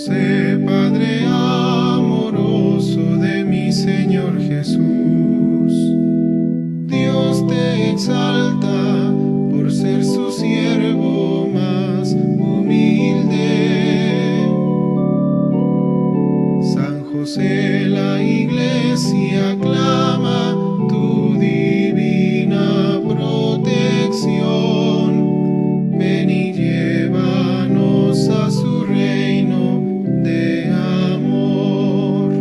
José, Padre amoroso de mi Señor Jesús, Dios te exalta por ser su siervo más humilde. San José, la Iglesia aclama tu divina protección. Ven y llévanos a su reino de amor.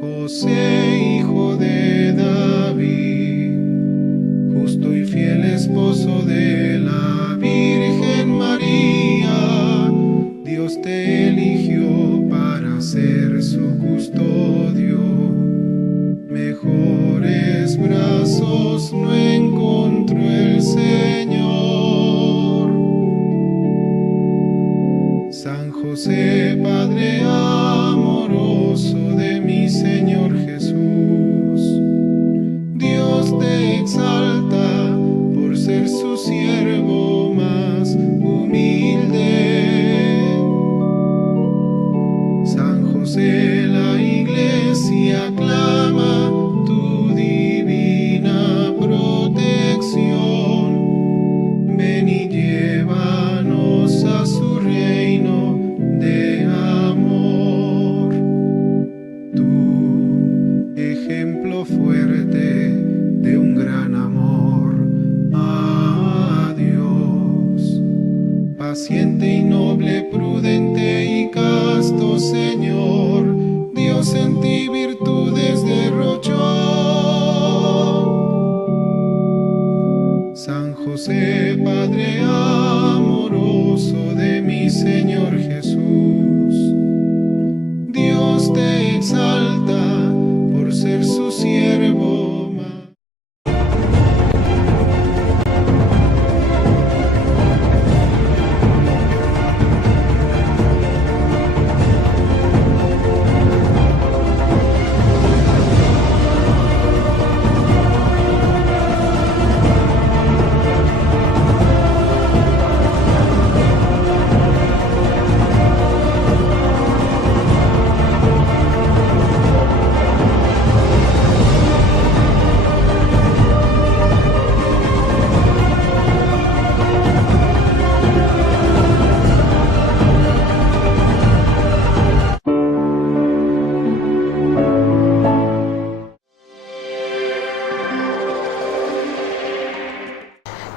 José, hijo de David, justo y fiel esposo de la Virgen María, Dios te eligió para ser su custodio. Mejores brazos no encontró el Señor. San José, Padre amoroso de mi Señor Jesús, Dios te exalta por ser su siervo más humilde. San José, la Iglesia aclama tu divina protección. Ven y llévanos a su reino de amor. Tu ejemplo fuerte de un gran amor a Dios, paciente y noble, prudente y casto Señor, Dios en ti virtudes derrochó. San José, Padre amoroso de mi Señor Jesús, Dios te exalta por ser su siervo más.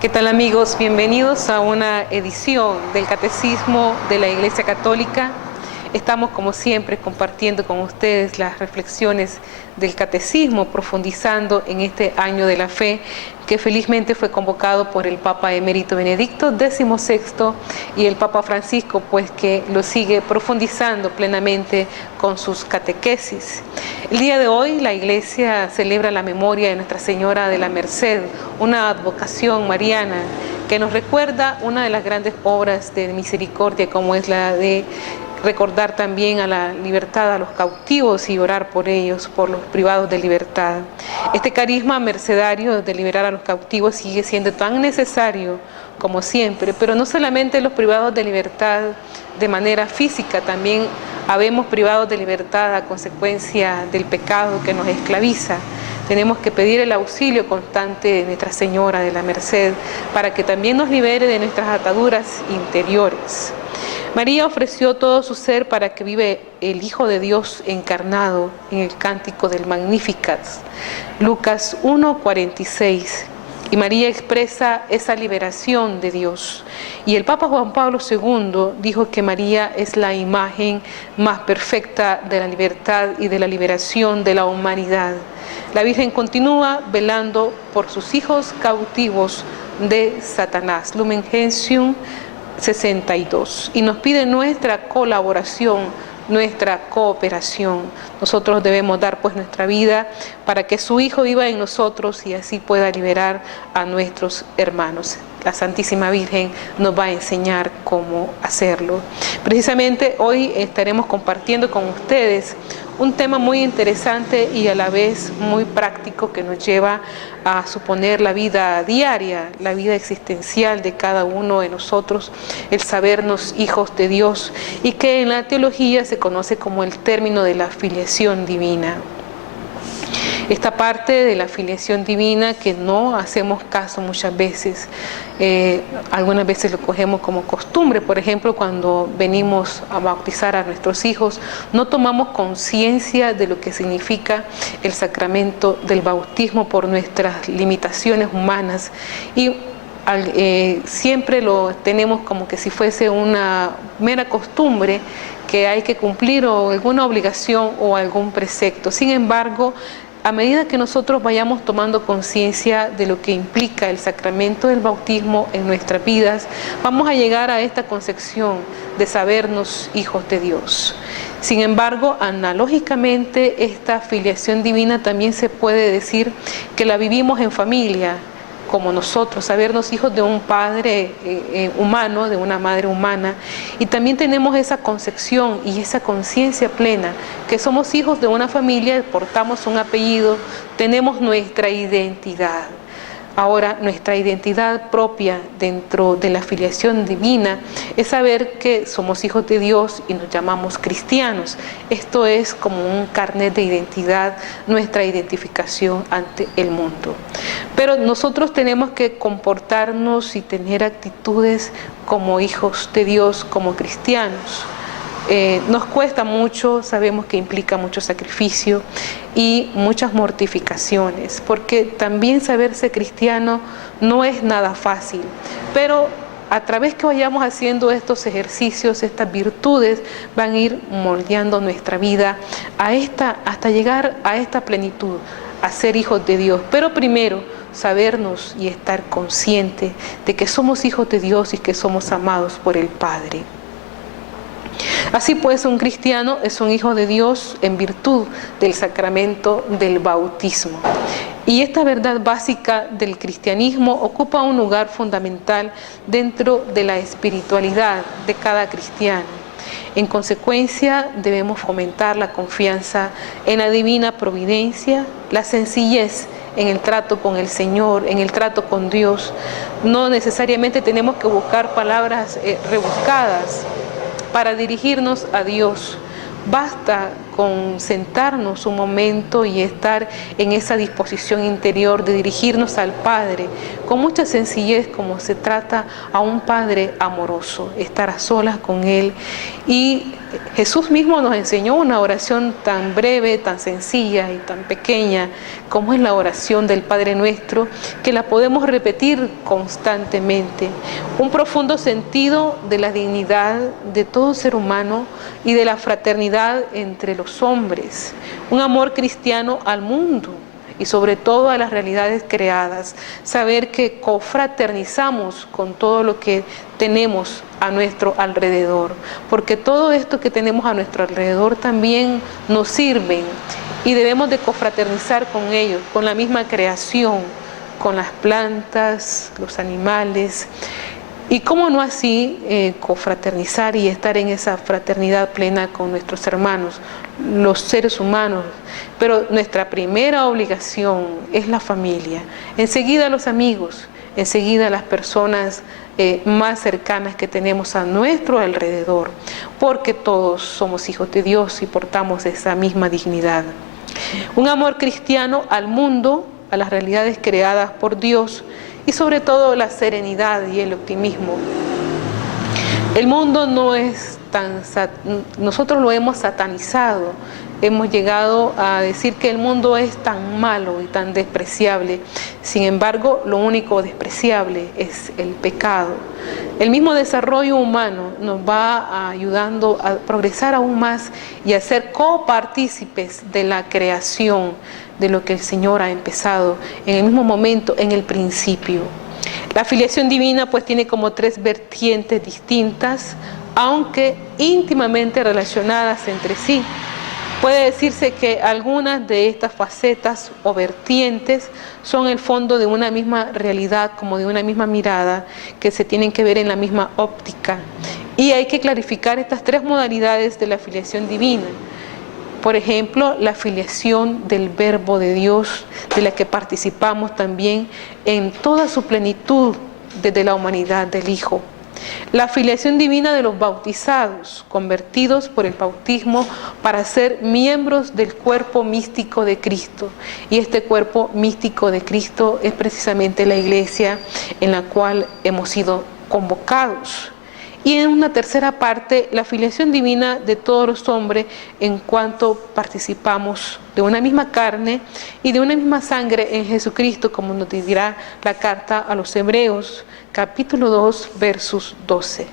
¿Qué tal, amigos? Bienvenidos a una edición del Catecismo de la Iglesia Católica. Estamos, como siempre, compartiendo con ustedes las reflexiones del Catecismo, profundizando en este año de la fe, que felizmente fue convocado por el Papa Emérito Benedicto XVI y el Papa Francisco, pues que lo sigue profundizando plenamente con sus catequesis. El día de hoy la Iglesia celebra la memoria de Nuestra Señora de la Merced, una advocación mariana que nos recuerda una de las grandes obras de misericordia, como es la de recordar también a la libertad a los cautivos y orar por ellos, por los privados de libertad. Este carisma mercedario de liberar a los cautivos sigue siendo tan necesario como siempre, pero no solamente los privados de libertad de manera física, también habemos privados de libertad a consecuencia del pecado que nos esclaviza. Tenemos que pedir el auxilio constante de Nuestra Señora de la Merced para que también nos libere de nuestras ataduras interiores. María ofreció todo su ser para que vive el Hijo de Dios encarnado en el cántico del Magnificat, Lucas 1:46. Y María expresa esa liberación de Dios. Y el Papa Juan Pablo II dijo que María es la imagen más perfecta de la libertad y de la liberación de la humanidad. La Virgen continúa velando por sus hijos cautivos de Satanás. Lumen Gentium 62. Y nos pide nuestra colaboración, nuestra cooperación. Nosotros debemos dar pues nuestra vida para que su Hijo viva en nosotros y así pueda liberar a nuestros hermanos. la Santísima Virgen nos va a enseñar cómo hacerlo. Precisamente hoy estaremos compartiendo con ustedes un tema muy interesante y a la vez muy práctico que nos lleva a suponer la vida diaria, la vida existencial de cada uno de nosotros, el sabernos hijos de Dios, y que en la teología se conoce como el término de la filiación divina. Esta parte de la filiación divina que no hacemos caso muchas veces, algunas veces lo cogemos como costumbre. Por ejemplo, cuando venimos a bautizar a nuestros hijos, no tomamos conciencia de lo que significa el sacramento del bautismo por nuestras limitaciones humanas, y siempre lo tenemos como que si fuese una mera costumbre que hay que cumplir, o alguna obligación o algún precepto. Sin embargo, a medida que nosotros vayamos tomando conciencia de lo que implica el sacramento del bautismo en nuestras vidas, vamos a llegar a esta concepción de sabernos hijos de Dios. Sin embargo, analógicamente, esta filiación divina también se puede decir que la vivimos en familia, como nosotros, sabernos hijos de un padre humano, de una madre humana, y también tenemos esa concepción y esa conciencia plena que somos hijos de una familia, portamos un apellido, tenemos nuestra identidad. Ahora, nuestra identidad propia dentro de la filiación divina es saber que somos hijos de Dios y nos llamamos cristianos. Esto es como un carnet de identidad, nuestra identificación ante el mundo. Pero nosotros tenemos que comportarnos y tener actitudes como hijos de Dios, como cristianos. Nos cuesta mucho, sabemos que implica mucho sacrificio y muchas mortificaciones, porque también saberse cristiano no es nada fácil, pero a través que vayamos haciendo estos ejercicios, estas virtudes van a ir moldeando nuestra vida hasta llegar a esta plenitud, a ser hijos de Dios. Pero primero, sabernos y estar conscientes de que somos hijos de Dios y que somos amados por el Padre. Así pues, un cristiano es un hijo de Dios en virtud del sacramento del bautismo. Y esta verdad básica del cristianismo ocupa un lugar fundamental dentro de la espiritualidad de cada cristiano. En consecuencia, debemos fomentar la confianza en la divina providencia, la sencillez en el trato con el Señor, en el trato con Dios. No necesariamente tenemos que buscar palabras rebuscadas para dirigirnos a Dios. Basta con sentarnos un momento y estar en esa disposición interior de dirigirnos al Padre con mucha sencillez, como se trata a un Padre amoroso, estar a solas con Él. Y Jesús mismo nos enseñó una oración tan breve, tan sencilla y tan pequeña como es la oración del Padre Nuestro, que la podemos repetir constantemente. Un profundo sentido de la dignidad de todo ser humano y de la fraternidad entre los hombres. Un amor cristiano al mundo y sobre todo a las realidades creadas. Saber que confraternizamos con todo lo que tenemos a nuestro alrededor, porque todo esto que tenemos a nuestro alrededor también nos sirven y debemos de confraternizar con ellos, con la misma creación, con las plantas, los animales. Y cómo no así confraternizar y estar en esa fraternidad plena con nuestros hermanos, los seres humanos. Pero nuestra primera obligación es la familia, enseguida los amigos, enseguida las personas más cercanas que tenemos a nuestro alrededor, porque todos somos hijos de Dios y portamos esa misma dignidad. Un amor cristiano al mundo, a las realidades creadas por Dios, y sobre todo la serenidad y el optimismo. El mundo no es tan... Nosotros lo hemos satanizado, hemos llegado a decir que el mundo es tan malo y tan despreciable. Sin embargo, lo único despreciable es el pecado. El mismo desarrollo humano nos va ayudando a progresar aún más y a ser copartícipes de la creación, de lo que el Señor ha empezado en el mismo momento, en el principio. La filiación divina pues tiene como tres vertientes distintas, aunque íntimamente relacionadas entre sí. Puede decirse que algunas de estas facetas o vertientes son el fondo de una misma realidad, como de una misma mirada, que se tienen que ver en la misma óptica. Y hay que clarificar estas tres modalidades de la filiación divina. Por ejemplo, la filiación del Verbo de Dios, de la que participamos también en toda su plenitud desde la humanidad del Hijo. La filiación divina de los bautizados, convertidos por el bautismo para ser miembros del cuerpo místico de Cristo. Y este cuerpo místico de Cristo es precisamente la iglesia en la cual hemos sido convocados. Y en una tercera parte, la filiación divina de todos los hombres en cuanto participamos de una misma carne y de una misma sangre en Jesucristo, como nos dirá la carta a los Hebreos, capítulo 2, versos 12.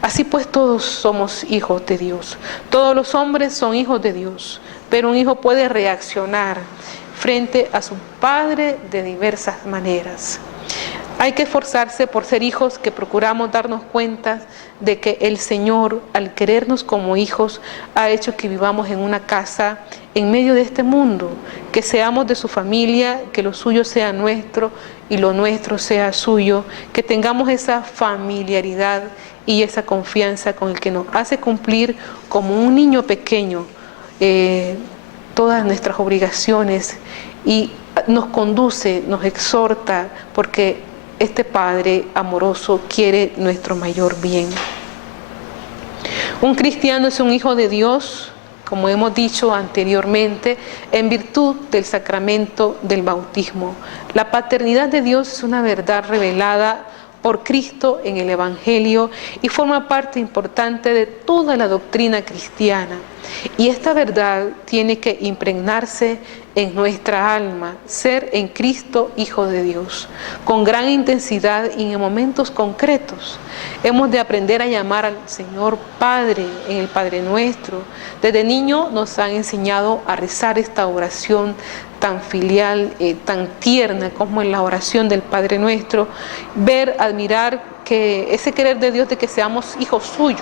Así pues, todos somos hijos de Dios. Todos los hombres son hijos de Dios, pero un hijo puede reaccionar frente a su padre de diversas maneras. Hay que esforzarse por ser hijos que procuramos darnos cuenta de que el Señor, al querernos como hijos, ha hecho que vivamos en una casa en medio de este mundo, que seamos de su familia, que lo suyo sea nuestro y lo nuestro sea suyo, que tengamos esa familiaridad y esa confianza con el que nos hace cumplir como un niño pequeño todas nuestras obligaciones y nos conduce, nos exhorta, porque este Padre amoroso quiere nuestro mayor bien. Un cristiano es un hijo de Dios, como hemos dicho anteriormente, en virtud del sacramento del bautismo. La paternidad de Dios es una verdad revelada por Cristo en el Evangelio y forma parte importante de toda la doctrina cristiana. Y esta verdad tiene que impregnarse en nuestra alma, ser en Cristo Hijo de Dios, con gran intensidad y en momentos concretos. Hemos de aprender a llamar al Señor Padre en el Padre Nuestro. Desde niño nos han enseñado a rezar esta oración tan filial, tan tierna como en la oración del Padre Nuestro, ver, admirar que ese querer de Dios de que seamos hijos suyos.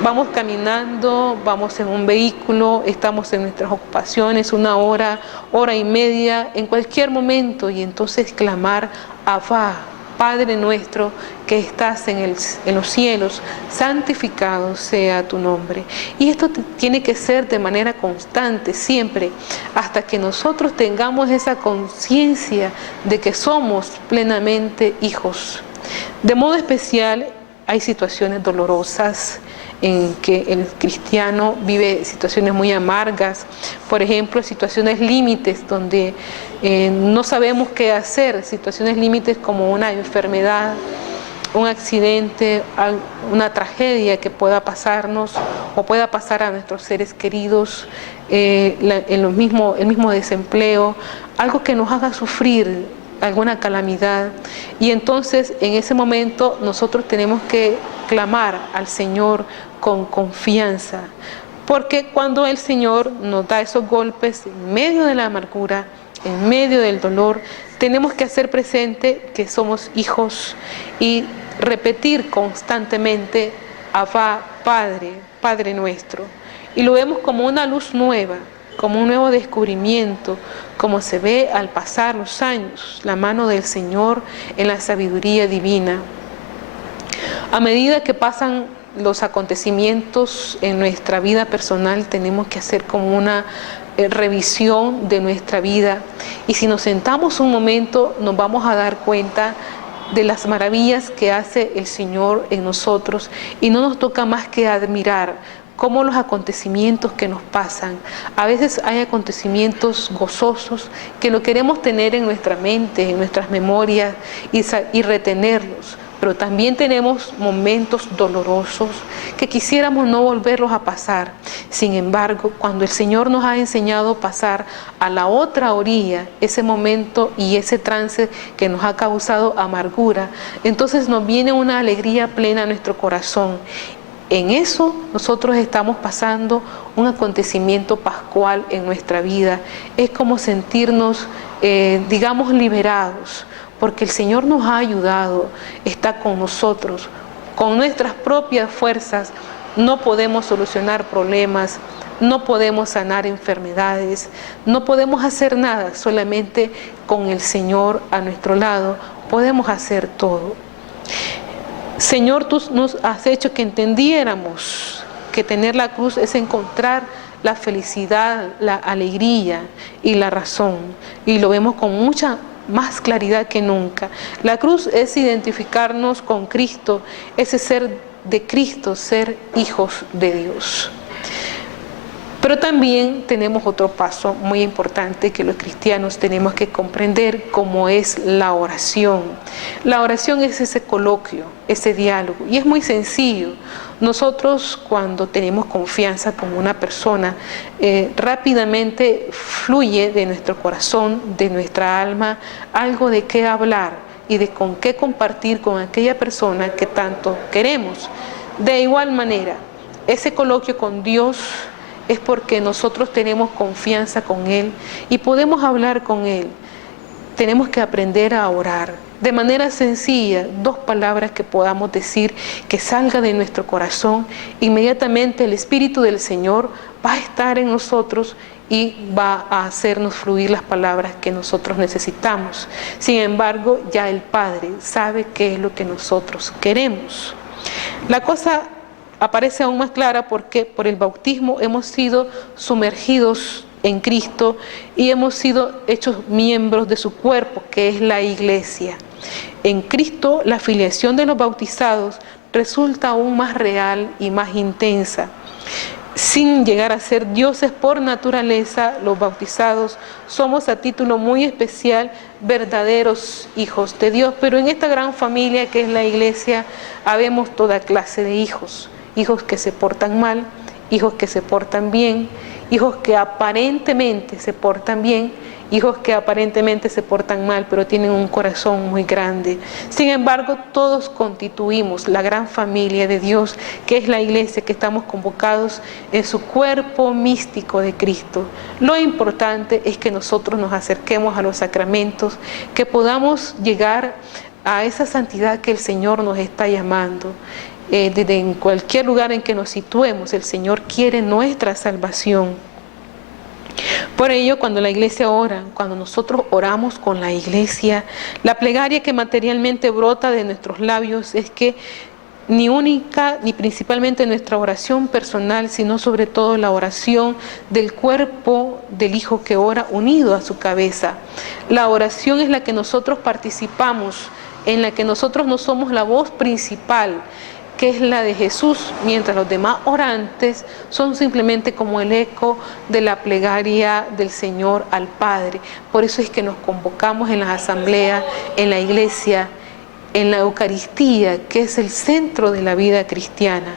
Vamos caminando, vamos en un vehículo, estamos en nuestras ocupaciones, una hora, hora y media, en cualquier momento, y entonces clamar: Abba, Padre nuestro que estás en los cielos, santificado sea tu nombre. Y esto tiene que ser de manera constante, siempre, hasta que nosotros tengamos esa conciencia de que somos plenamente hijos. De modo especial, hay situaciones dolorosas en que el cristiano vive situaciones muy amargas, por ejemplo, situaciones límites donde no sabemos qué hacer, situaciones límites como una enfermedad, un accidente, una tragedia que pueda pasarnos o pueda pasar a nuestros seres queridos, el mismo desempleo, algo que nos haga sufrir, alguna calamidad. Y entonces en ese momento nosotros tenemos que clamar al Señor con confianza, porque cuando el Señor nos da esos golpes en medio de la amargura, en medio del dolor, tenemos que hacer presente que somos hijos y repetir constantemente: Abba, Padre, Padre nuestro. Y lo vemos como una luz nueva, como un nuevo descubrimiento, como se ve al pasar los años, la mano del Señor en la sabiduría divina. A medida que pasan los acontecimientos en nuestra vida personal, tenemos que hacer como una revisión de nuestra vida, y si nos sentamos un momento nos vamos a dar cuenta de las maravillas que hace el Señor en nosotros, y no nos toca más que admirar cómo los acontecimientos que nos pasan, a veces hay acontecimientos gozosos que lo queremos tener en nuestra mente, en nuestras memorias y retenerlos, pero también tenemos momentos dolorosos que quisiéramos no volverlos a pasar. Sin embargo, cuando el Señor nos ha enseñado a pasar a la otra orilla, ese momento y ese trance que nos ha causado amargura, entonces nos viene una alegría plena a nuestro corazón. En eso nosotros estamos pasando un acontecimiento pascual en nuestra vida. Es como sentirnos, digamos, liberados, porque el Señor nos ha ayudado, está con nosotros. Con nuestras propias fuerzas no podemos solucionar problemas, No podemos sanar enfermedades, no podemos hacer nada, solamente con el Señor a nuestro lado podemos hacer todo. Señor, tú nos has hecho que entendiéramos que tener la cruz es encontrar la felicidad, la alegría y la razón. Y lo vemos con mucha más claridad que nunca. La cruz es identificarnos con Cristo, ese ser de Cristo, ser hijos de Dios. Pero también tenemos otro paso muy importante que los cristianos tenemos que comprender, como es la oración. La oración es ese coloquio, ese diálogo, y es muy sencillo. Nosotros, cuando tenemos confianza con una persona, rápidamente fluye de nuestro corazón, de nuestra alma, algo de qué hablar y de con qué compartir con aquella persona que tanto queremos. De igual manera, ese coloquio con Dios es porque nosotros tenemos confianza con Él y podemos hablar con Él. Tenemos que aprender a orar de manera sencilla, 2 palabras que podamos decir, que salga de nuestro corazón. Inmediatamente el Espíritu del Señor va a estar en nosotros y va a hacernos fluir las palabras que nosotros necesitamos. Sin embargo, ya el Padre sabe qué es lo que nosotros queremos. La cosa aparece aún más clara porque por el bautismo hemos sido sumergidos en Cristo y hemos sido hechos miembros de su cuerpo, que es la iglesia. En Cristo la filiación de los bautizados resulta aún más real y más intensa. Sin llegar a ser dioses por naturaleza, los bautizados somos a título muy especial verdaderos hijos de Dios, pero en esta gran familia que es la iglesia habemos toda clase de hijos. Hijos que se portan mal, hijos que se portan bien, hijos que aparentemente se portan bien, hijos que aparentemente se portan mal, pero tienen un corazón muy grande. Sin embargo, todos constituimos la gran familia de Dios, que es la iglesia, que estamos convocados en su cuerpo místico de Cristo. Lo importante es que nosotros nos acerquemos a los sacramentos, que podamos llegar a esa santidad que el Señor nos está llamando. Desde en cualquier lugar en que nos situemos, el Señor quiere nuestra salvación. Por ello, cuando la iglesia ora, cuando nosotros oramos con la iglesia, la plegaria que materialmente brota de nuestros labios es que ni única ni principalmente nuestra oración personal, sino sobre todo la oración del cuerpo del Hijo que ora unido a su cabeza. La oración es la que nosotros participamos, en la que nosotros no somos la voz principal, que es la de Jesús, mientras los demás orantes son simplemente como el eco de la plegaria del Señor al Padre. Por eso es que nos convocamos en las asambleas, en la iglesia, en la Eucaristía, que es el centro de la vida cristiana.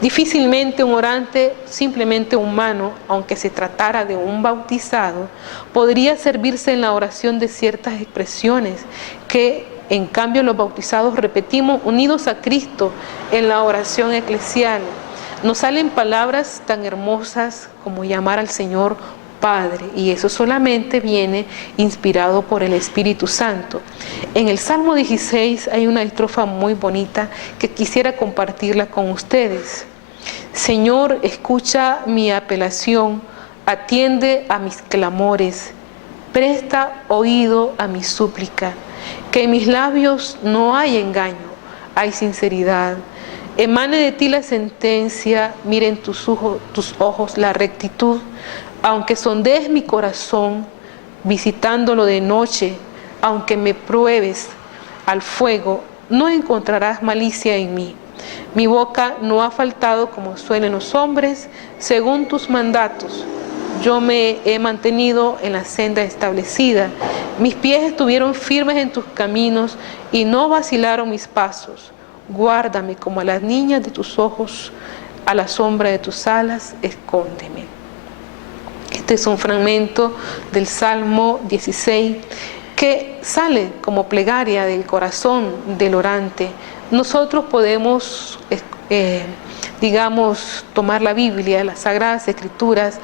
Difícilmente un orante simplemente humano, aunque se tratara de un bautizado, podría servirse en la oración de ciertas expresiones que en cambio los bautizados repetimos unidos a Cristo en la oración eclesial. Nos salen palabras tan hermosas como llamar al Señor Padre, y eso solamente viene inspirado por el Espíritu Santo. En el Salmo 16 hay una estrofa muy bonita que quisiera compartirla con ustedes. Señor, escucha mi apelación, atiende a mis clamores, presta oído a mi súplica. Que en mis labios no hay engaño, hay sinceridad. Emane de ti la sentencia, miren tus ojos la rectitud. Aunque sondees mi corazón, visitándolo de noche, aunque me pruebes al fuego, no encontrarás malicia en mí. Mi boca no ha faltado como suelen los hombres, según tus mandatos. Yo me he mantenido en la senda establecida. Mis pies estuvieron firmes en tus caminos y no vacilaron mis pasos. Guárdame como a las niñas de tus ojos, a la sombra de tus alas, escóndeme. Este es un fragmento del Salmo 16 que sale como plegaria del corazón del orante. Nosotros podemos, tomar la Biblia, las Sagradas Escrituras,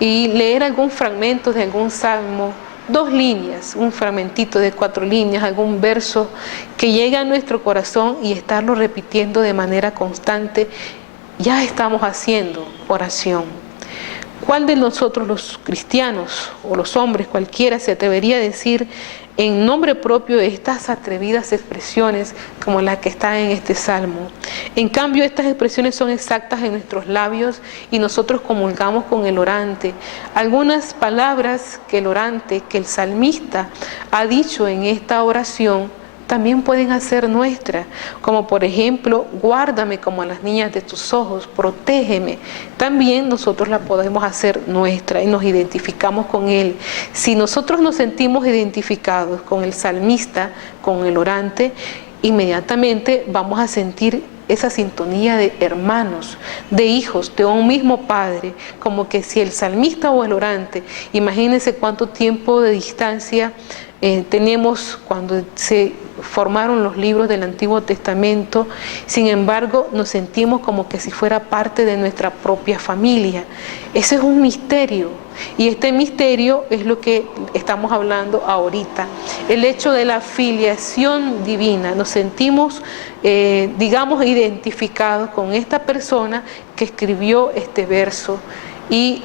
y leer algún fragmento de algún salmo, 2 líneas, un fragmentito de 4 líneas, algún verso que llegue a nuestro corazón y estarlo repitiendo de manera constante. Ya estamos haciendo oración. ¿Cuál de nosotros los cristianos o los hombres, cualquiera, se atrevería a decir en nombre propio de estas atrevidas expresiones como las que están en este salmo? En cambio, estas expresiones son exactas en nuestros labios y nosotros comulgamos con el orante. Algunas palabras que el orante, que el salmista ha dicho en esta oración, también pueden hacer nuestra, como por ejemplo, guárdame como a las niñas de tus ojos, protégeme. También nosotros la podemos hacer nuestra y nos identificamos con él. Si nosotros nos sentimos identificados con el salmista, con el orante, inmediatamente vamos a sentir esa sintonía de hermanos, de hijos, de un mismo padre, como que si el salmista o el orante, imagínense cuánto tiempo de distancia tenemos cuando se formaron los libros del Antiguo Testamento. Sin embargo, nos sentimos como que si fuera parte de nuestra propia familia. Ese es un misterio, y este misterio es lo que estamos hablando ahorita. El hecho de la filiación divina, nos sentimos, digamos, identificados con esta persona que escribió este verso y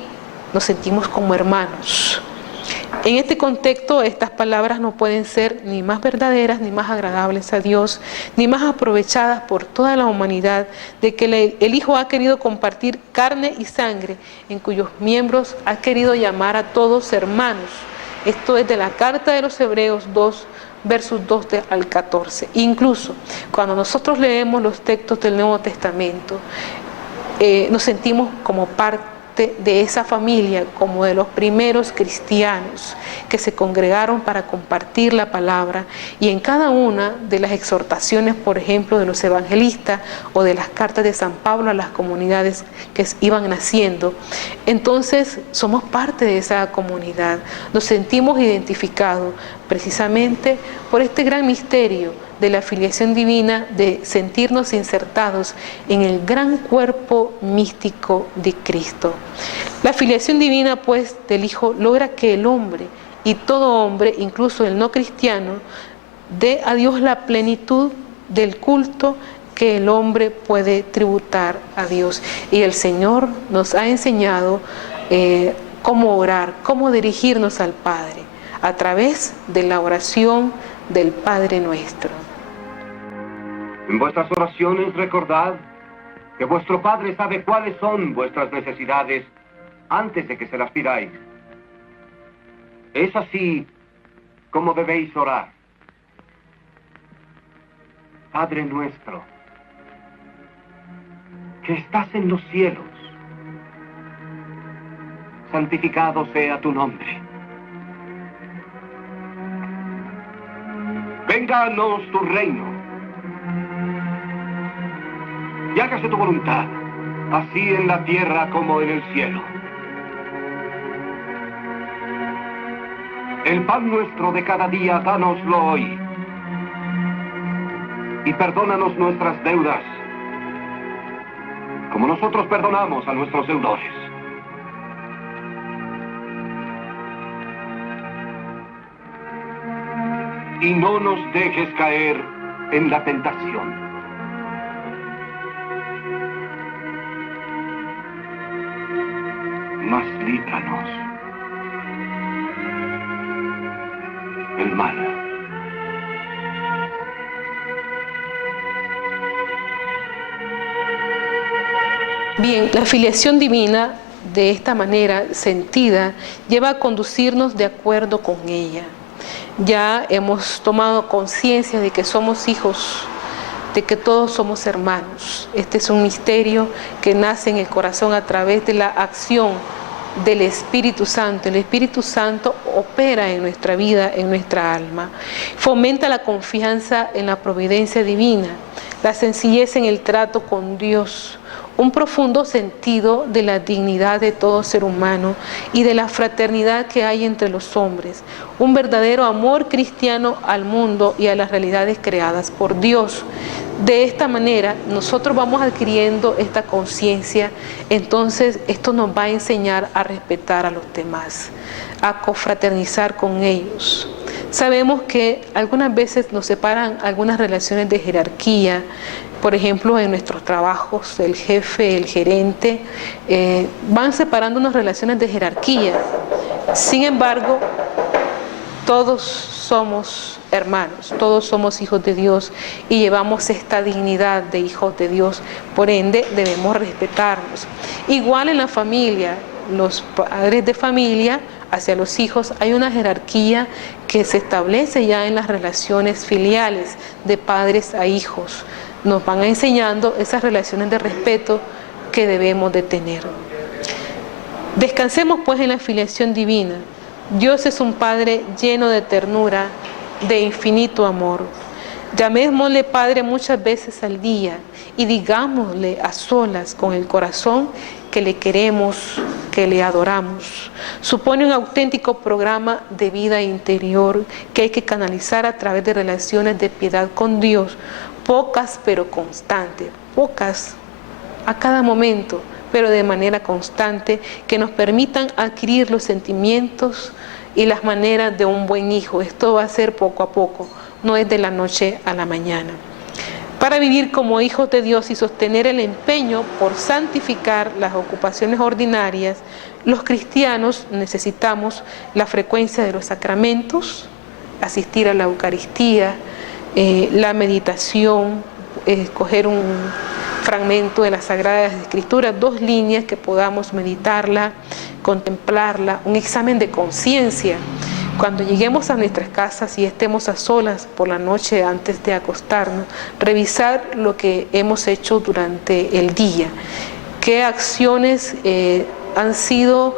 nos sentimos como hermanos. En este contexto, estas palabras no pueden ser ni más verdaderas, ni más agradables a Dios, ni más aprovechadas por toda la humanidad, de que el Hijo ha querido compartir carne y sangre, en cuyos miembros ha querido llamar a todos hermanos. Esto es de la carta de los Hebreos 2, versos 12 al 14. Incluso cuando nosotros leemos los textos del Nuevo Testamento, nos sentimos como parte de esa familia, como de los primeros cristianos que se congregaron para compartir la palabra, y en cada una de las exhortaciones, por ejemplo, de los evangelistas o de las cartas de San Pablo a las comunidades que iban naciendo, entonces somos parte de esa comunidad, nos sentimos identificados precisamente por este gran misterio de la filiación divina, de sentirnos insertados en el gran cuerpo místico de Cristo. La filiación divina, pues, del Hijo logra que el hombre, y todo hombre, incluso el no cristiano, dé a Dios la plenitud del culto que el hombre puede tributar a Dios. Y el Señor nos ha enseñado cómo orar, cómo dirigirnos al Padre, a través de la oración del Padre Nuestro. En vuestras oraciones recordad que vuestro Padre sabe cuáles son vuestras necesidades antes de que se las pidáis. Es así como debéis orar. Padre nuestro, que estás en los cielos, santificado sea tu nombre. Vénganos tu reino. Y hágase tu voluntad, así en la tierra como en el cielo. El pan nuestro de cada día, dánoslo hoy. Y perdónanos nuestras deudas, como nosotros perdonamos a nuestros deudores. Y no nos dejes caer en la tentación, mas líbranos del mal. Bien, la filiación divina, de esta manera sentida, lleva a conducirnos de acuerdo con ella. Ya hemos tomado conciencia de que somos hijos, de que todos somos hermanos. Este es un misterio que nace en el corazón a través de la acción del Espíritu Santo. El Espíritu Santo opera en nuestra vida, en nuestra alma. Fomenta la confianza en la providencia divina, la sencillez en el trato con Dios, un profundo sentido de la dignidad de todo ser humano y de la fraternidad que hay entre los hombres, un verdadero amor cristiano al mundo y a las realidades creadas por Dios. De esta manera nosotros vamos adquiriendo esta conciencia, entonces esto nos va a enseñar a respetar a los demás, a confraternizar con ellos. Sabemos que algunas veces nos separan algunas relaciones de jerarquía. Por ejemplo, en nuestros trabajos, el jefe, el gerente, van separándonos relaciones de jerarquía. Sin embargo, todos somos hermanos, todos somos hijos de Dios y llevamos esta dignidad de hijos de Dios. Por ende, debemos respetarnos. Igual en la familia, los padres de familia hacia los hijos, hay una jerarquía que se establece ya en las relaciones filiales de padres a hijos. Nos van enseñando esas relaciones de respeto que debemos de tener. Descansemos pues en la filiación divina. Dios es un Padre lleno de ternura, de infinito amor. Llamémosle Padre muchas veces al día y digámosle a solas con el corazón que le queremos, que le adoramos. Supone un auténtico programa de vida interior que hay que canalizar a través de relaciones de piedad con Dios, pocas pero constantes, pocas a cada momento, pero de manera constante, que nos permitan adquirir los sentimientos y las maneras de un buen hijo. Esto va a ser poco a poco, no es de la noche a la mañana. Para vivir como hijos de Dios y sostener el empeño por santificar las ocupaciones ordinarias, los cristianos necesitamos la frecuencia de los sacramentos, asistir a la Eucaristía, la meditación, escoger un fragmento de las Sagradas Escrituras, 2 líneas que podamos meditarla, contemplarla, un examen de conciencia. Cuando lleguemos a nuestras casas y estemos a solas por la noche antes de acostarnos, revisar lo que hemos hecho durante el día, qué acciones han sido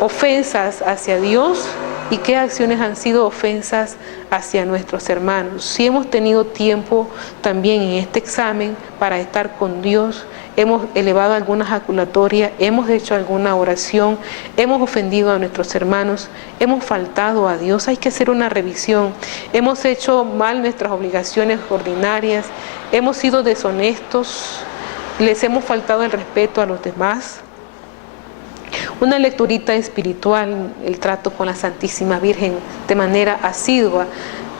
ofensas hacia Dios y qué acciones han sido ofensas hacia nuestros hermanos. Si hemos tenido tiempo también en este examen para estar con Dios, hemos elevado alguna jaculatoria, hemos hecho alguna oración, hemos ofendido a nuestros hermanos, hemos faltado a Dios, hay que hacer una revisión. Hemos hecho mal nuestras obligaciones ordinarias, hemos sido deshonestos, les hemos faltado el respeto a los demás. Una lecturita espiritual, el trato con la Santísima Virgen de manera asidua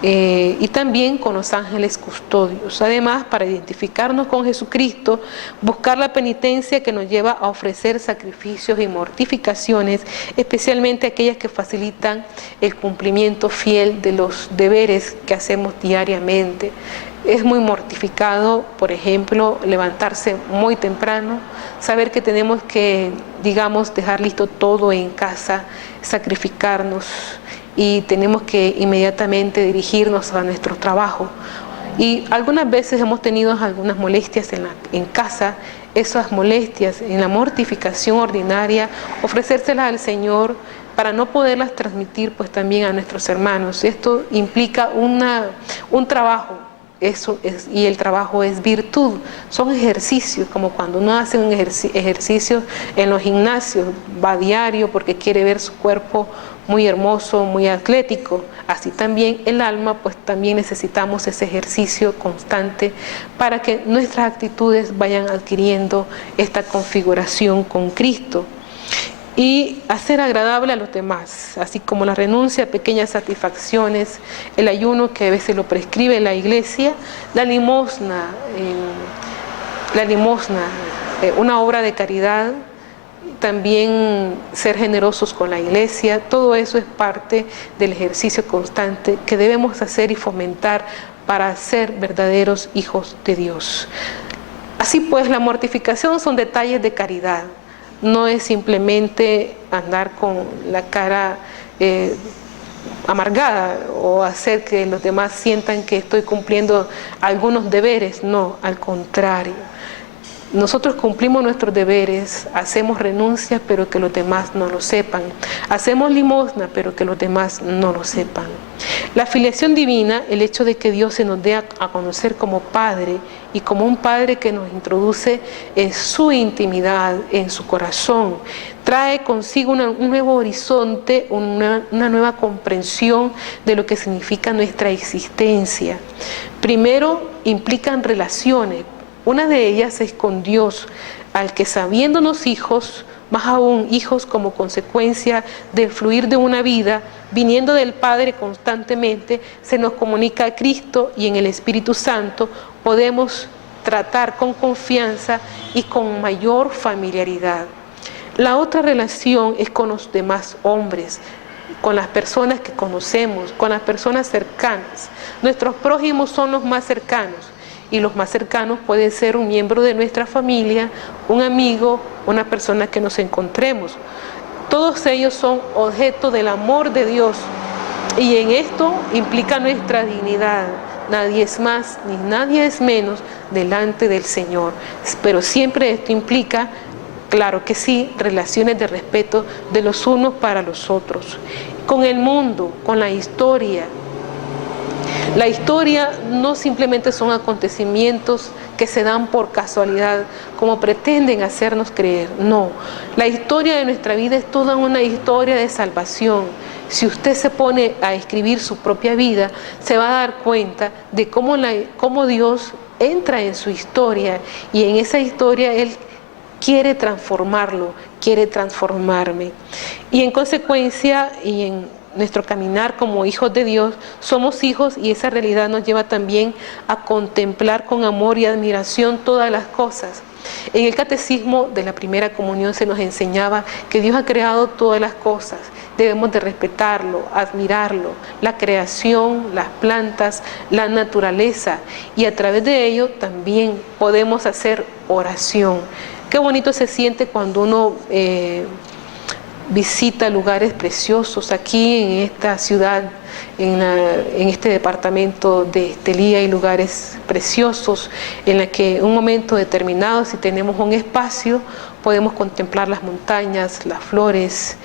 y también con los ángeles custodios. Además, para identificarnos con Jesucristo, buscar la penitencia que nos lleva a ofrecer sacrificios y mortificaciones, especialmente aquellas que facilitan el cumplimiento fiel de los deberes que hacemos diariamente. Es muy mortificado, por ejemplo, levantarse muy temprano, saber que tenemos que, digamos, dejar listo todo en casa, sacrificarnos y tenemos que inmediatamente dirigirnos a nuestro trabajo. Y algunas veces hemos tenido algunas molestias en casa, esas molestias en la mortificación ordinaria, ofrecérselas al Señor para no poderlas transmitir pues también a nuestros hermanos. Esto implica un trabajo. Y el trabajo es virtud, son ejercicios, como cuando uno hace un ejercicio en los gimnasios, va diario porque quiere ver su cuerpo muy hermoso, muy atlético. Así también el alma, pues también necesitamos ese ejercicio constante para que nuestras actitudes vayan adquiriendo esta configuración con Cristo. Y hacer agradable a los demás, así como la renuncia a pequeñas satisfacciones, el ayuno que a veces lo prescribe la Iglesia, la limosna, una obra de caridad, también ser generosos con la Iglesia, todo eso es parte del ejercicio constante que debemos hacer y fomentar para ser verdaderos hijos de Dios. Así pues, la mortificación son detalles de caridad. No es simplemente andar con la cara amargada o hacer que los demás sientan que estoy cumpliendo algunos deberes. No, al contrario. Nosotros cumplimos nuestros deberes, hacemos renuncias, pero que los demás no lo sepan. Hacemos limosna, pero que los demás no lo sepan. La filiación divina, el hecho de que Dios se nos dé a conocer como Padre y como un Padre que nos introduce en su intimidad, en su corazón, trae consigo un nuevo horizonte, una nueva comprensión de lo que significa nuestra existencia. Primero, implican relaciones. Una de ellas es con Dios, al que sabiéndonos hijos, Más aún, hijos como consecuencia del fluir de una vida, viniendo del Padre constantemente, se nos comunica a Cristo y en el Espíritu Santo podemos tratar con confianza y con mayor familiaridad. La otra relación es con los demás hombres, con las personas que conocemos, con las personas cercanas. Nuestros prójimos son los más cercanos, y los más cercanos pueden ser un miembro de nuestra familia, un amigo, una persona que nos encontremos. Todos ellos son objeto del amor de Dios, y en esto implica nuestra dignidad. Nadie es más ni nadie es menos delante del Señor. Pero siempre esto implica, claro que sí, relaciones de respeto de los unos para los otros. Con el mundo, con la historia. La historia no simplemente son acontecimientos que se dan por casualidad, como pretenden hacernos creer. No, la historia de nuestra vida es toda una historia de salvación. Si usted se pone a escribir su propia vida, se va a dar cuenta de cómo Dios entra en su historia, y en esa historia Él quiere transformarlo, quiere transformarme. Y en consecuencia, y en nuestro caminar como hijos de Dios, somos hijos, y esa realidad nos lleva también a contemplar con amor y admiración todas las cosas. En el catecismo de la primera comunión se nos enseñaba que Dios ha creado todas las cosas. Debemos de respetarlo, admirarlo, la creación, las plantas, la naturaleza, y a través de ello también podemos hacer oración. Qué bonito se siente cuando uno visita lugares preciosos. Aquí en esta ciudad, en este departamento de Estelía, hay lugares preciosos en los que en un momento determinado, si tenemos un espacio, podemos contemplar las montañas, las flores.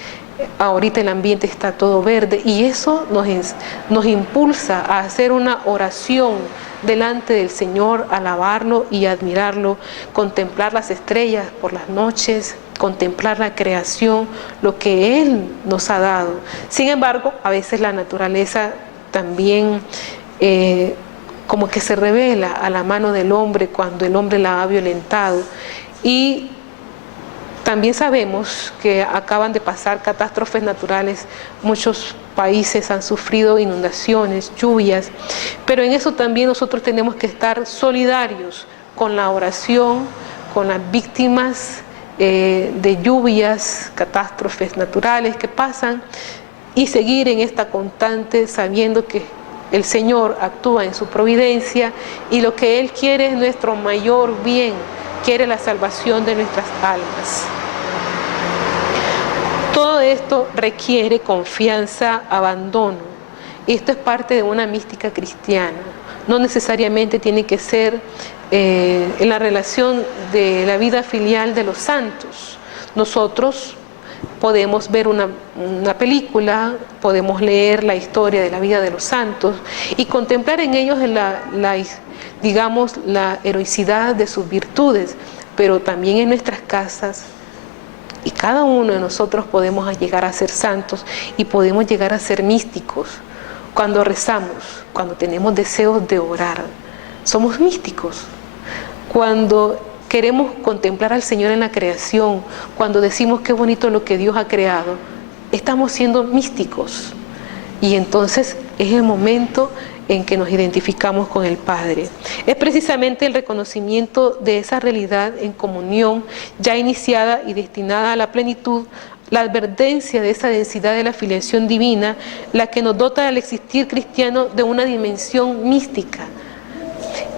Ahorita el ambiente está todo verde, y eso nos impulsa a hacer una oración delante del Señor, alabarlo y admirarlo, contemplar las estrellas por las noches, contemplar la creación, lo que Él nos ha dado. Sin embargo, a veces la naturaleza también como que se revela a la mano del hombre cuando el hombre la ha violentado. Y también sabemos que acaban de pasar catástrofes naturales. Muchos países han sufrido inundaciones, lluvias, pero en eso también nosotros tenemos que estar solidarios con la oración, con las víctimas de lluvias, catástrofes naturales que pasan, y seguir en esta constante sabiendo que el Señor actúa en su providencia, y lo que Él quiere es nuestro mayor bien, quiere la salvación de nuestras almas. Todo esto requiere confianza, abandono. Esto es parte de una mística cristiana. No necesariamente tiene que ser en la relación de la vida filial de los santos. Nosotros podemos ver una película, podemos leer la historia de la vida de los santos y contemplar en ellos digamos, la heroicidad de sus virtudes, pero también en nuestras casas, y cada uno de nosotros podemos llegar a ser santos y podemos llegar a ser místicos. Cuando rezamos, cuando tenemos deseos de orar, somos místicos. Cuando queremos contemplar al Señor en la creación, cuando decimos qué bonito lo que Dios ha creado, estamos siendo místicos. Y entonces es el momento en que nos identificamos con el Padre. Es precisamente el reconocimiento de esa realidad en comunión ya iniciada y destinada a la plenitud, la advertencia de esa densidad de la filiación divina, la que nos dota al existir cristiano de una dimensión mística.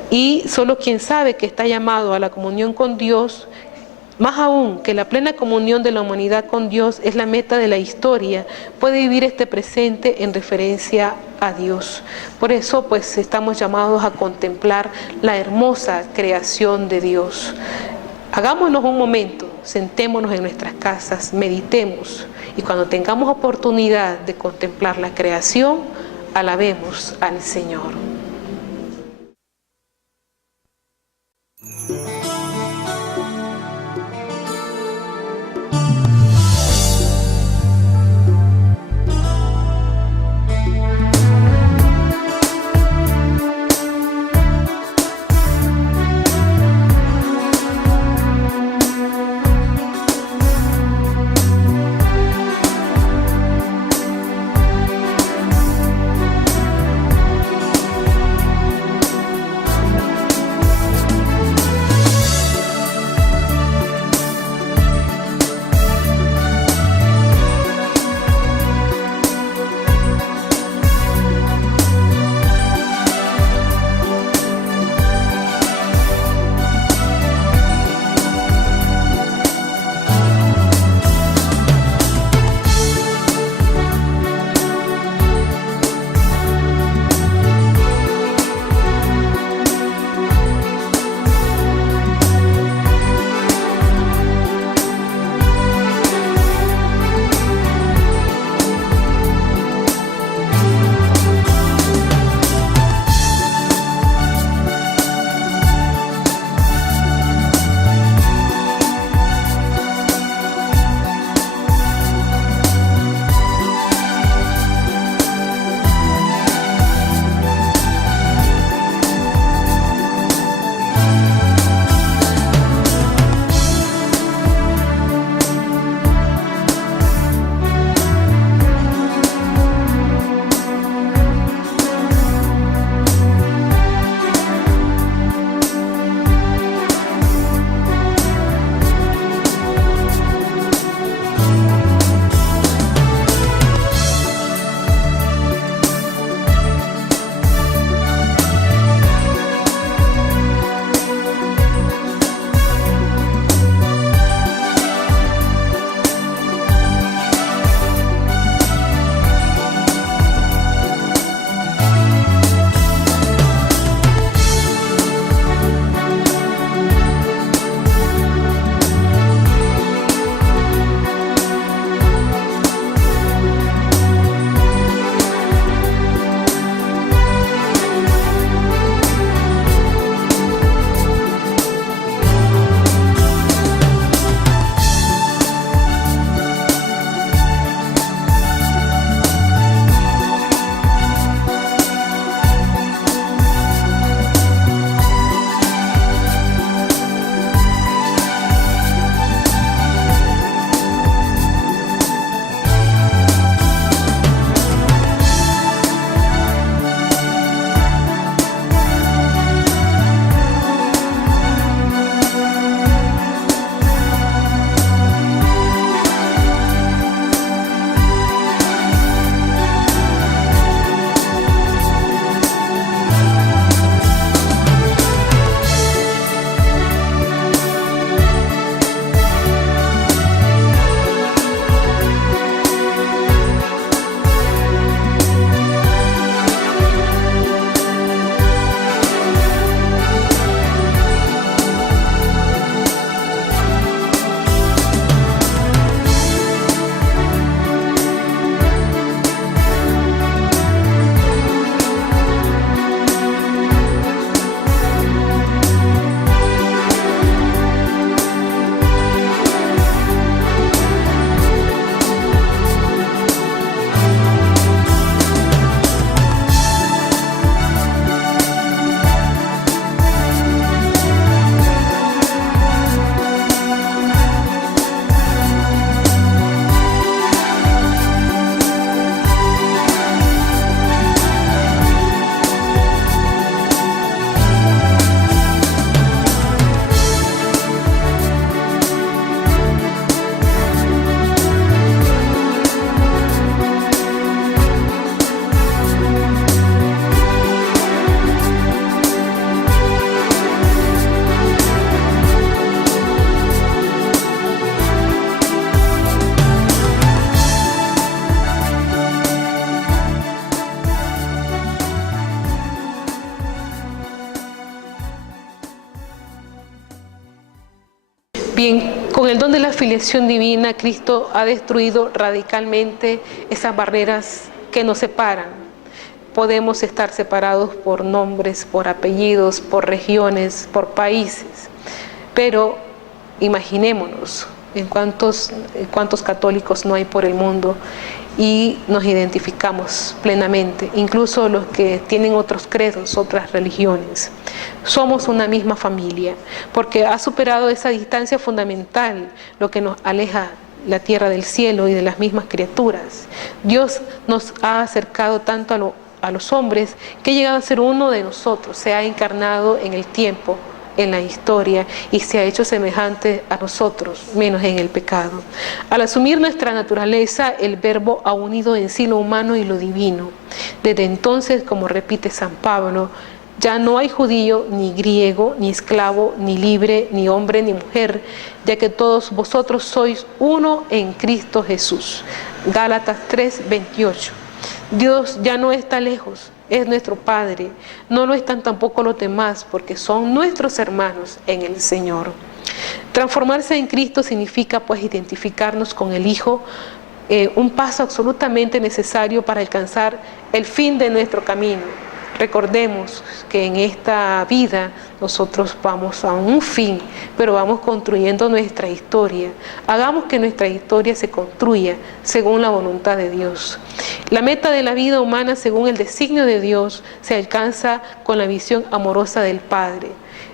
Y solo quien sabe que está llamado a la comunión con Dios, más aún que la plena comunión de la humanidad con Dios es la meta de la historia, puede vivir este presente en referencia a Dios. Por eso pues estamos llamados a contemplar la hermosa creación de Dios. Hagámonos un momento, sentémonos en nuestras casas, meditemos, y cuando tengamos oportunidad de contemplar la creación, alabemos al Señor. Bien, con el don de la filiación divina, Cristo ha destruido radicalmente esas barreras que nos separan. Podemos estar separados por nombres, por apellidos, por regiones, por países, pero imaginémonos en cuántos católicos no hay por el mundo y nos identificamos plenamente, incluso los que tienen otros credos, otras religiones. Somos una misma familia, porque ha superado esa distancia fundamental, lo que nos aleja la tierra del cielo y de las mismas criaturas. Dios nos ha acercado tanto a los hombres que ha llegado a ser uno de nosotros, se ha encarnado en el tiempo, en la historia, y se ha hecho semejante a nosotros, menos en el pecado. Al asumir nuestra naturaleza, el Verbo ha unido en sí lo humano y lo divino. Desde entonces, como repite San Pablo, ya no hay judío, ni griego, ni esclavo, ni libre, ni hombre, ni mujer, ya que todos vosotros sois uno en Cristo Jesús. Gálatas 3:28. Dios ya no está lejos, es nuestro Padre. No lo están tampoco los demás, porque son nuestros hermanos en el Señor. Transformarse en Cristo significa pues identificarnos con el Hijo, un paso absolutamente necesario para alcanzar el fin de nuestro camino. Recordemos que en esta vida nosotros vamos a un fin, pero vamos construyendo nuestra historia. Hagamos que nuestra historia se construya según la voluntad de Dios. La meta de la vida humana, según el designio de Dios, se alcanza con la visión amorosa del Padre.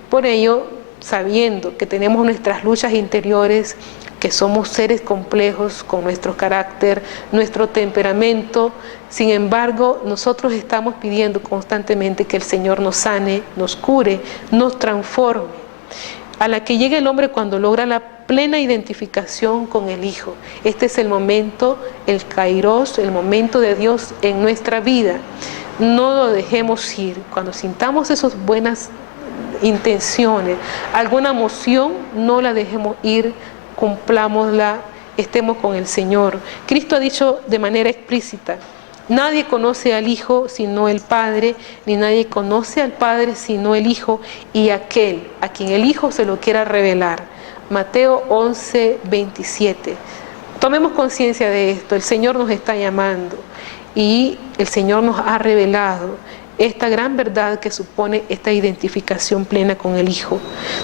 Por ello, sabiendo que tenemos nuestras luchas interiores, que somos seres complejos con nuestro carácter, nuestro temperamento, sin embargo, nosotros estamos pidiendo constantemente que el Señor nos sane, nos cure, nos transforme, a la que llegue el hombre cuando logra la plena identificación con el Hijo. Este es el momento, el kairos, el momento de Dios en nuestra vida. No lo dejemos ir. Cuando sintamos esas buenas intenciones, alguna emoción, no la dejemos ir, cumplámosla, estemos con el Señor. Cristo ha dicho de manera explícita: nadie conoce al Hijo sino el Padre, ni nadie conoce al Padre sino el Hijo y aquel a quien el Hijo se lo quiera revelar. Mateo 11:27. Tomemos conciencia de esto. El Señor nos está llamando y el Señor nos ha revelado esta gran verdad que supone esta identificación plena con el Hijo.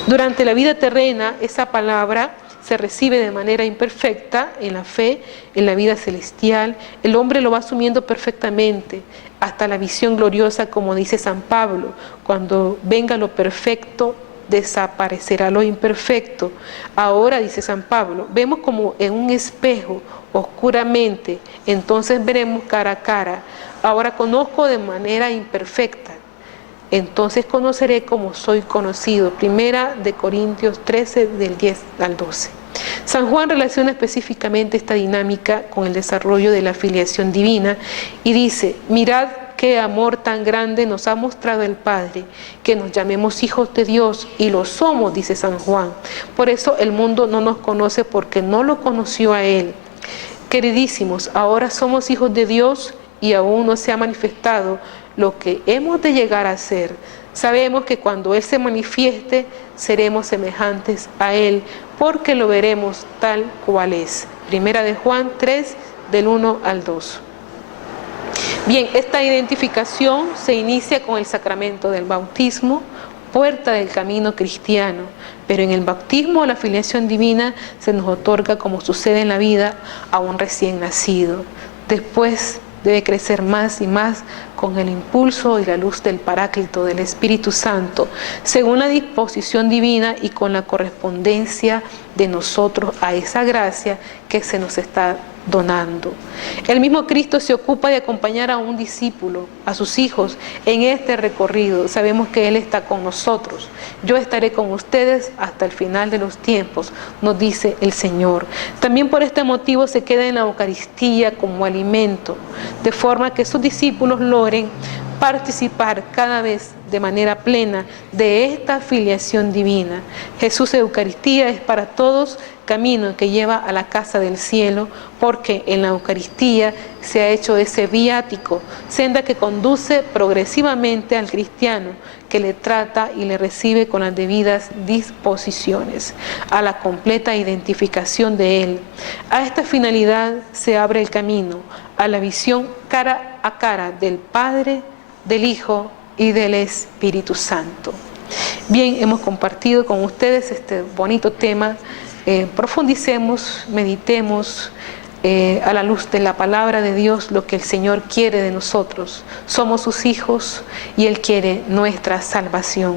Durante la vida terrena, esa palabra se recibe de manera imperfecta en la fe, en la vida celestial. El hombre lo va asumiendo perfectamente hasta la visión gloriosa, como dice San Pablo: cuando venga lo perfecto, desaparecerá lo imperfecto. Ahora, dice San Pablo, vemos como en un espejo oscuramente, entonces veremos cara a cara. Ahora conozco de manera imperfecta, entonces conoceré como soy conocido. Primera de Corintios 13, del 10 al 12. San Juan relaciona específicamente esta dinámica con el desarrollo de la filiación divina y dice: mirad qué amor tan grande nos ha mostrado el Padre, que nos llamemos hijos de Dios, y lo somos, dice San Juan. Por eso el mundo no nos conoce, porque no lo conoció a Él. Queridísimos, ahora somos hijos de Dios y aún no se ha manifestado lo que hemos de llegar a ser. Sabemos que cuando Él se manifieste, seremos semejantes a Él, porque lo veremos tal cual es. Primera de Juan 3, del 1 al 2. Bien, esta identificación se inicia con el sacramento del bautismo, puerta del camino cristiano, pero en el bautismo la filiación divina se nos otorga, como sucede en la vida, a un recién nacido. Después debe crecer más y más con el impulso y la luz del Paráclito, del Espíritu Santo, según la disposición divina y con la correspondencia de nosotros a esa gracia que se nos está donando. El mismo Cristo se ocupa de acompañar a un discípulo, a sus hijos, en este recorrido. Sabemos que Él está con nosotros. Yo estaré con ustedes hasta el final de los tiempos, nos dice el Señor. También por este motivo se queda en la Eucaristía como alimento, de forma que sus discípulos logren participar cada vez de manera plena de esta filiación divina. Jesús Eucaristía es para todos camino que lleva a la casa del cielo, porque en la Eucaristía se ha hecho ese viático, senda que conduce progresivamente al cristiano, que le trata y le recibe con las debidas disposiciones, a la completa identificación de Él. A esta finalidad se abre el camino, a la visión cara a cara del Padre, del Hijo y del Espíritu Santo. Bien, hemos compartido con ustedes este bonito tema. Profundicemos, meditemos a la luz de la palabra de Dios lo que el Señor quiere de nosotros. Somos sus hijos y Él quiere nuestra salvación.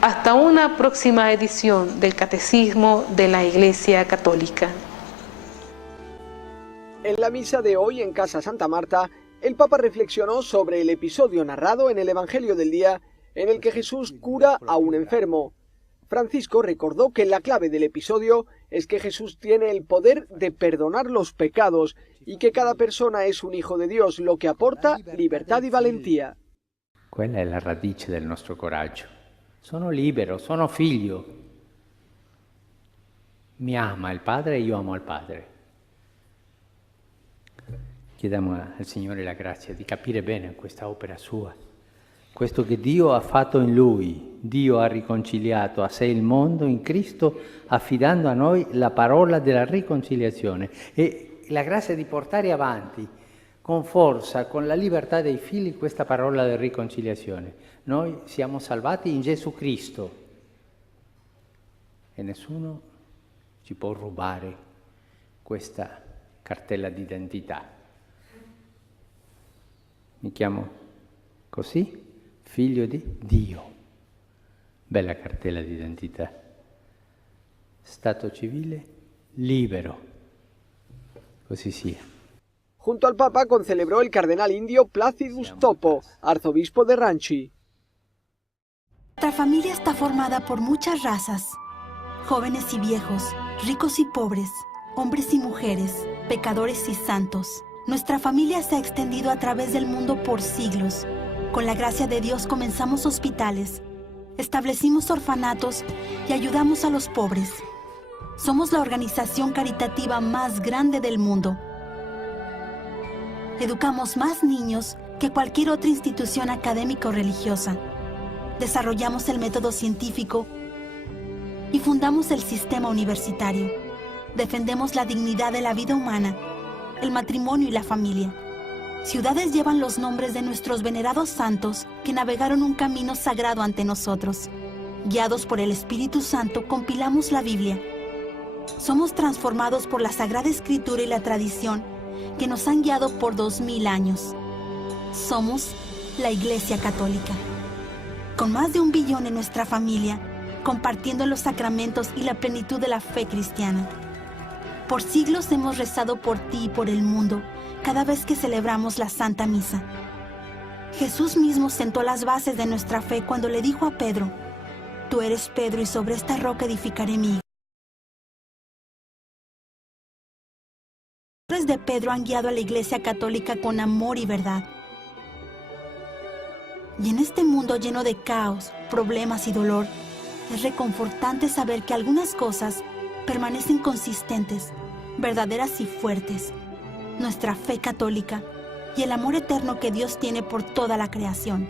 Hasta una próxima edición del Catecismo de la Iglesia Católica. En la misa de hoy en Casa Santa Marta, el Papa reflexionó sobre el episodio narrado en el Evangelio del día en el que Jesús cura a un enfermo. Francisco recordó que la clave del episodio es que Jesús tiene el poder de perdonar los pecados y que cada persona es un hijo de Dios, lo que aporta libertad y valentía. Quella è la radice del nostro coraggio. Sono libero, sono figlio. Mi ama il Padre e io amo il Padre. Chiediamo al Signore la grazia di capire bene questa opera sua. Questo che Dio ha fatto in Lui, Dio ha riconciliato a sé il mondo in Cristo, affidando a noi la parola della riconciliazione e la grazia di portare avanti con forza, con la libertà dei figli, questa parola della riconciliazione. Noi siamo salvati in Gesù Cristo e nessuno ci può rubare questa cartella d'identità. Mi chiamo così? Figlio di Dio. Bella cartella d'identità. Stato civile libero. Così sia. Junto al Papa concelebró el cardenal indio Placidus Topo, arzobispo de Ranchi. Nuestra familia está formada por muchas razas, jóvenes y viejos, ricos y pobres, hombres y mujeres, pecadores y santos. Nuestra familia se ha extendido a través del mundo por siglos. Con la gracia de Dios comenzamos hospitales, establecimos orfanatos y ayudamos a los pobres. Somos la organización caritativa más grande del mundo. Educamos más niños que cualquier otra institución académica o religiosa. Desarrollamos el método científico y fundamos el sistema universitario. Defendemos la dignidad de la vida humana, el matrimonio y la familia. Ciudades llevan los nombres de nuestros venerados santos que navegaron un camino sagrado ante nosotros. Guiados por el Espíritu Santo, compilamos la Biblia. Somos transformados por la Sagrada Escritura y la tradición que nos han guiado por 2000 años. Somos la Iglesia Católica. Con más de 1 billón en nuestra familia, compartiendo los sacramentos y la plenitud de la fe cristiana. Por siglos hemos rezado por ti y por el mundo, cada vez que celebramos la Santa Misa. Jesús mismo sentó las bases de nuestra fe cuando le dijo a Pedro: tú eres Pedro y sobre esta roca edificaré mi iglesia. Los de Pedro han guiado a la Iglesia Católica con amor y verdad. Y en este mundo lleno de caos, problemas y dolor, es reconfortante saber que algunas cosas permanecen consistentes, verdaderas y fuertes. Nuestra fe católica y el amor eterno que Dios tiene por toda la creación.